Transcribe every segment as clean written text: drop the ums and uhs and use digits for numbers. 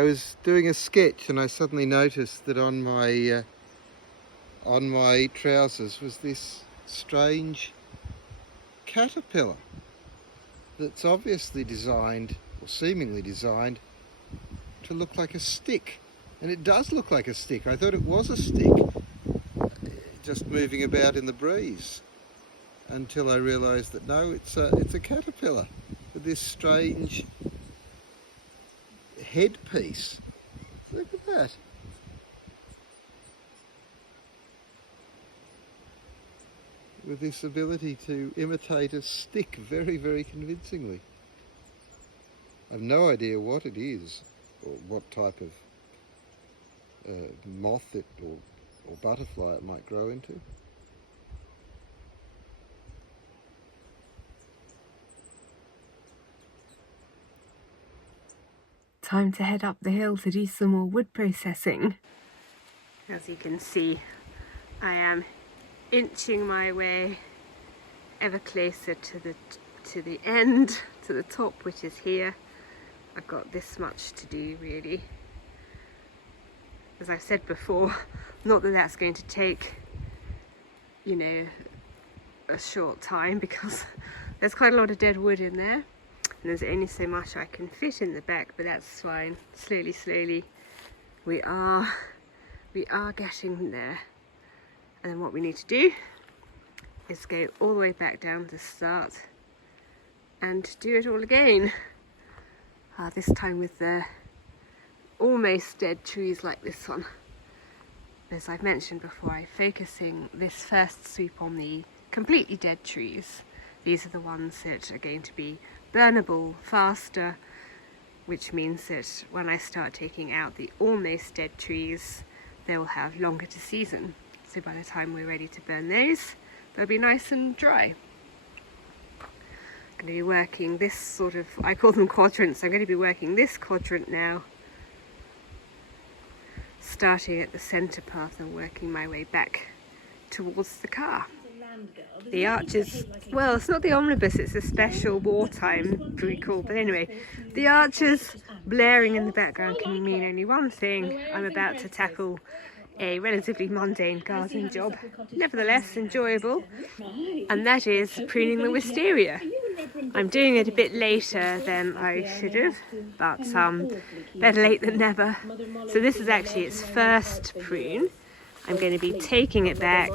I was doing a sketch and I suddenly noticed that on my trousers was this strange caterpillar that's obviously designed, or seemingly designed, to look like a stick. And it does look like a stick. I thought it was a stick, just moving about in the breeze, until I realised that no, it's a caterpillar with this strange headpiece. Look at that. With this ability to imitate a stick very, very convincingly. I've no idea what it is, or what type of moth or butterfly it might grow into. Time to head up the hill to do some more wood processing. As you can see, I am inching my way ever closer to the end, to the top, which is here. I've got this much to do, really. As I've said before, not that that's going to take, you know, a short time, because there's quite a lot of dead wood in there, and there's only so much I can fit in the back, but that's fine. Slowly we are getting there. And then what we need to do is go all the way back down to the start and do it all again. This time with the almost dead trees like this one. As I've mentioned before, I'm focusing this first sweep on the completely dead trees. These are the ones that are going to be burnable faster, which means that when I start taking out the almost dead trees, they will have longer to season. So by the time we're ready to burn those, they'll be nice and dry. I'm going to be working this sort of, I call them quadrants, I'm going to be working this quadrant now, starting at the centre path and working my way back towards the car. The arches, well, it's not the omnibus, it's a special wartime vehicle, but anyway, the arches blaring in the background can mean only one thing: I'm about to tackle a relatively mundane gardening job, nevertheless enjoyable, and that is pruning the wisteria. I'm doing it a bit later than I should have, but better late than never. So this is actually its first prune. I'm going to be taking it back,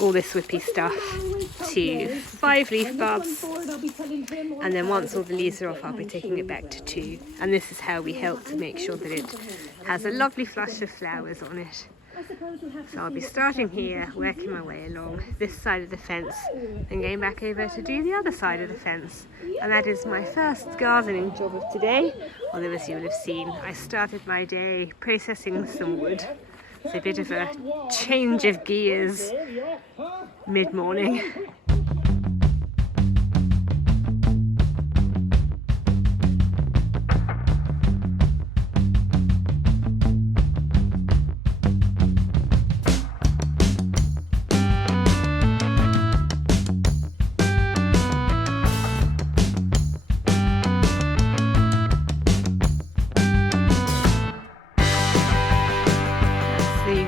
all this whippy stuff, to 5 leaf buds, and then once all the leaves are off, I'll be taking it back to 2. And this is how we help to make sure that it has a lovely flush of flowers on it. So I'll be starting here, working my way along this side of the fence, and going back over to do the other side of the fence. And that is my first gardening job of today, although as you will have seen, I started my day processing some wood. It's a bit of a change of gears mid-morning.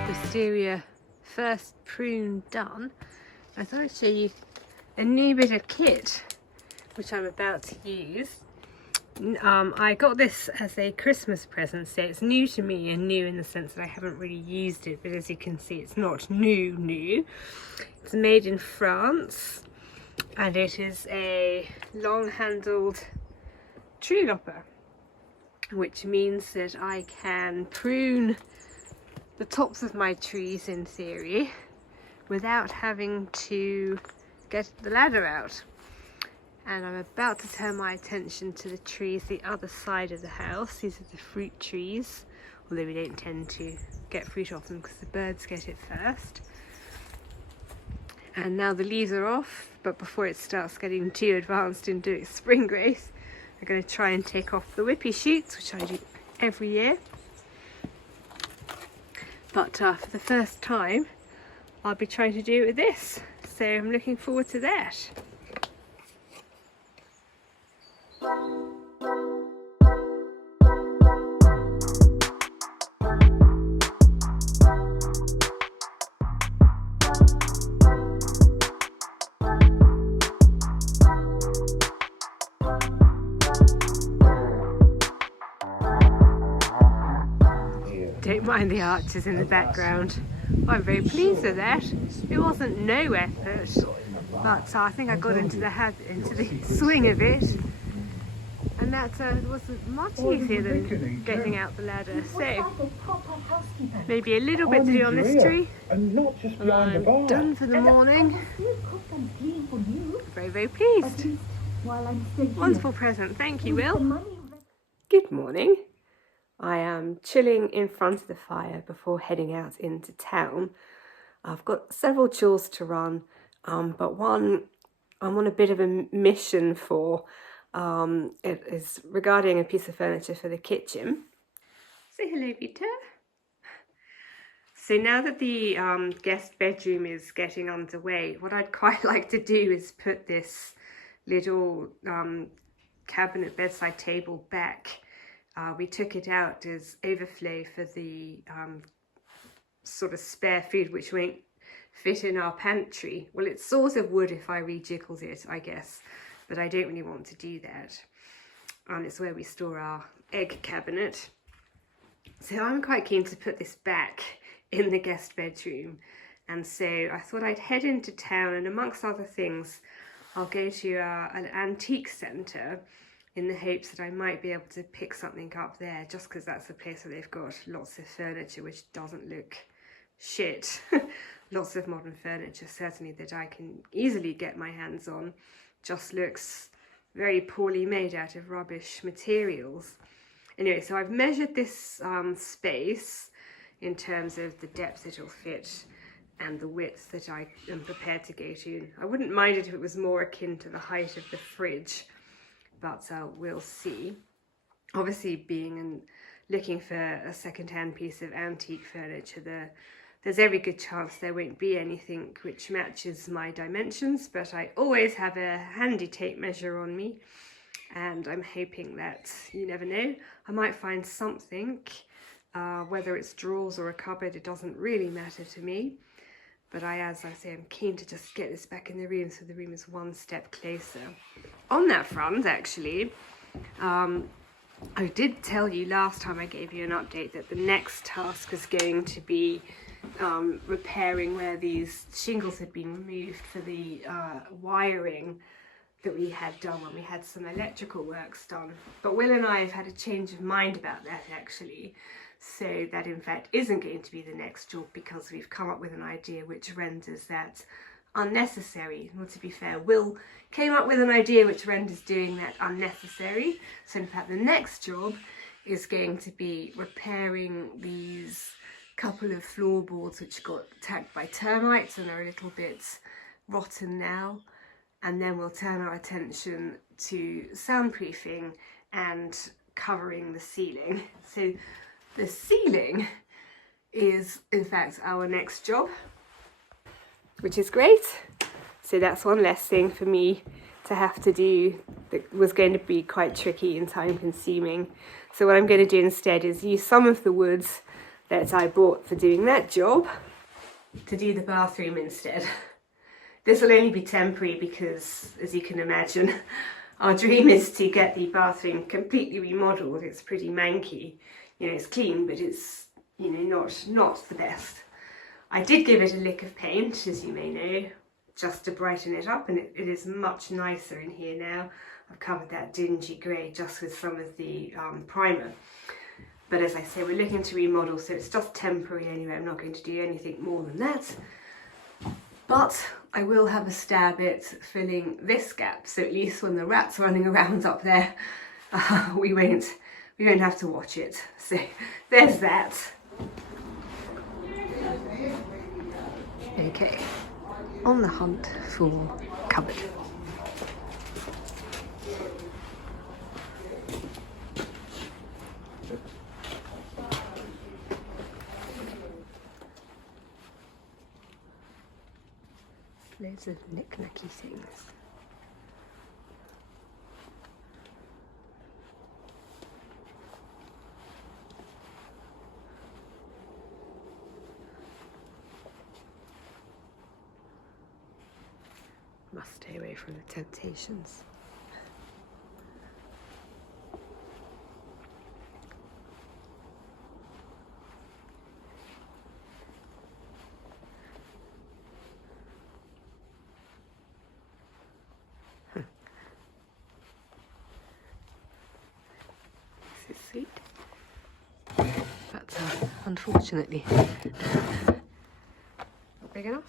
Wisteria first prune done. I thought I'd show you a new bit of kit which I'm about to use. I got this as a Christmas present, so it's new to me, and new in the sense that I haven't really used it, but as you can see, it's not new. It's made in France, and it is a long-handled tree lopper, which means that I can prune the tops of my trees in theory without having to get the ladder out. And I'm about to turn my attention to the trees the other side of the house. These are the fruit trees, although we don't tend to get fruit off them because the birds get it first. And now the leaves are off, but before it starts getting too advanced into its spring growth, I'm going to try and take off the whippy shoots, which I do every year. But for the first time, I'll be trying to do it with this, so I'm looking forward to that. don't mind the arches in the background. I'm very pleased with that. It wasn't no effort, but I think I got into the swing of it, and that was much easier than getting out the ladder. So maybe a little bit to do on this tree, and I'm done for the morning. Very, very pleased. Wonderful present. Thank you, Will. Good morning. I am chilling in front of the fire before heading out into town. I've got several chores to run, but one I'm on a bit of a mission for. It is regarding a piece of furniture for the kitchen. Say hello, Vita. So now that the guest bedroom is getting underway, what I'd quite like to do is put this little cabinet bedside table back. We took it out as overflow for the sort of spare food which won't fit in our pantry. Well, it sort of would if I rejiggled it, I guess, but I don't really want to do that. It's where we store our egg cabinet. So I'm quite keen to put this back in the guest bedroom, and so I thought I'd head into town, and amongst other things I'll go to an antique centre in the hopes that I might be able to pick something up there, just because that's a place where they've got lots of furniture which doesn't look shit. Lots of modern furniture, certainly, that I can easily get my hands on, just looks very poorly made out of rubbish materials. Anyway, so I've measured this space in terms of the depth it'll fit and the width that I am prepared to go to. I wouldn't mind it if it was more akin to the height of the fridge, but we'll see. Obviously, looking for a second-hand piece of antique furniture, there's every good chance there won't be anything which matches my dimensions, but I always have a handy tape measure on me, and I'm hoping that, you never know, I might find something, whether it's drawers or a cupboard, it doesn't really matter to me. But as I say, I'm keen to just get this back in the room so the room is one step closer. On that front, actually, I did tell you last time I gave you an update that the next task is going to be repairing where these shingles had been removed for the wiring that we had done when we had some electrical works done. But Will and I have had a change of mind about that, actually. So that in fact isn't going to be the next job, because we've come up with an idea which renders that unnecessary. Well, to be fair, Will came up with an idea which renders doing that unnecessary. So in fact the next job is going to be repairing these couple of floorboards which got attacked by termites and are a little bit rotten now. And then we'll turn our attention to soundproofing and covering the ceiling. So the ceiling is in fact our next job, which is great. So that's one less thing for me to have to do that was going to be quite tricky and time consuming. So what I'm going to do instead is use some of the woods that I bought for doing that job to do the bathroom instead. This will only be temporary because, as you can imagine, our dream is to get the bathroom completely remodelled. It's pretty manky. You know, it's clean, but it's, you know, not the best. I did give it a lick of paint, as you may know, just to brighten it up, and it is much nicer in here now. I've covered that dingy grey just with some of the primer. But as I say, we're looking to remodel, so it's just temporary anyway. I'm not going to do anything more than that. But I will have a stab at filling this gap, so at least when the rat's running around up there, we won't have to watch it. So there's that. Okay, on the hunt for cupboard. Loads of knick-knacky things. Must stay away from the temptations. unfortunately. Not big enough.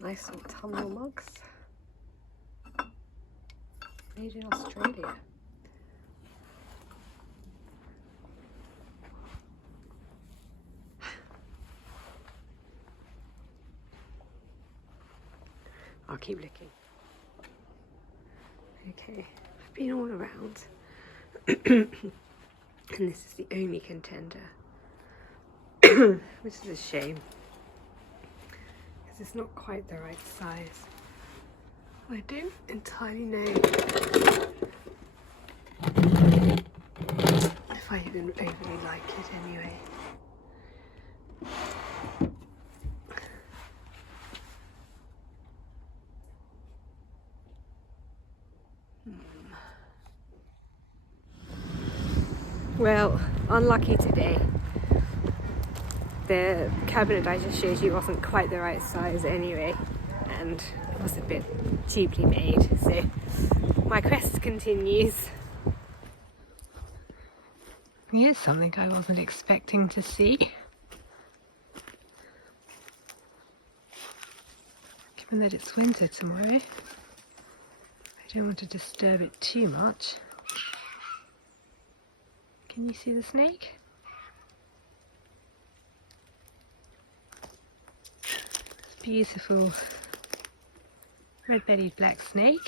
Nice autumnal mugs. Made in Australia. I'll keep looking. Okay, I've been all around. And this is the only contender. Which is a shame. Because it's not quite the right size. I don't entirely know if I even overly like it anyway. Well, unlucky today. The cabinet I just showed you wasn't quite the right size anyway, and it was a bit cheaply made, so my quest continues. Here's something I wasn't expecting to see. Given that it's winter tomorrow, I don't want to disturb it too much. Can you see the snake? It's a beautiful red-bellied black snake.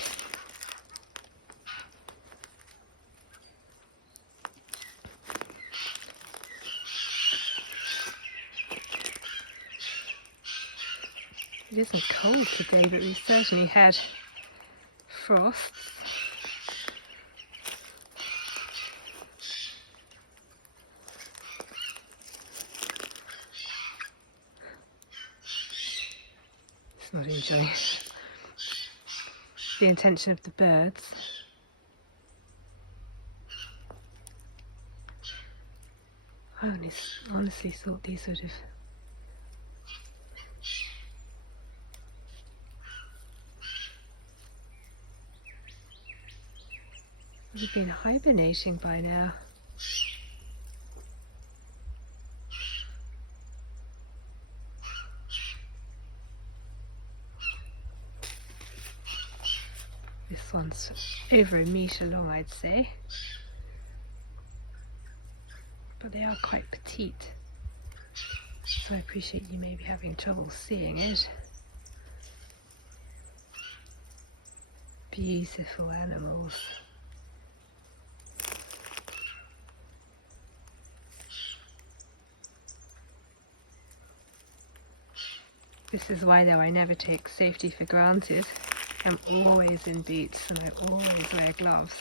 It isn't cold today, but we certainly had frosts. It's not enjoying the intention of the birds. I honestly thought these would have been hibernating by now. This one's over a metre long, I'd say, but they are quite petite, so I appreciate you may be having trouble seeing it. Beautiful animals. This is why, though, I never take safety for granted. I'm always in boots and I always wear gloves.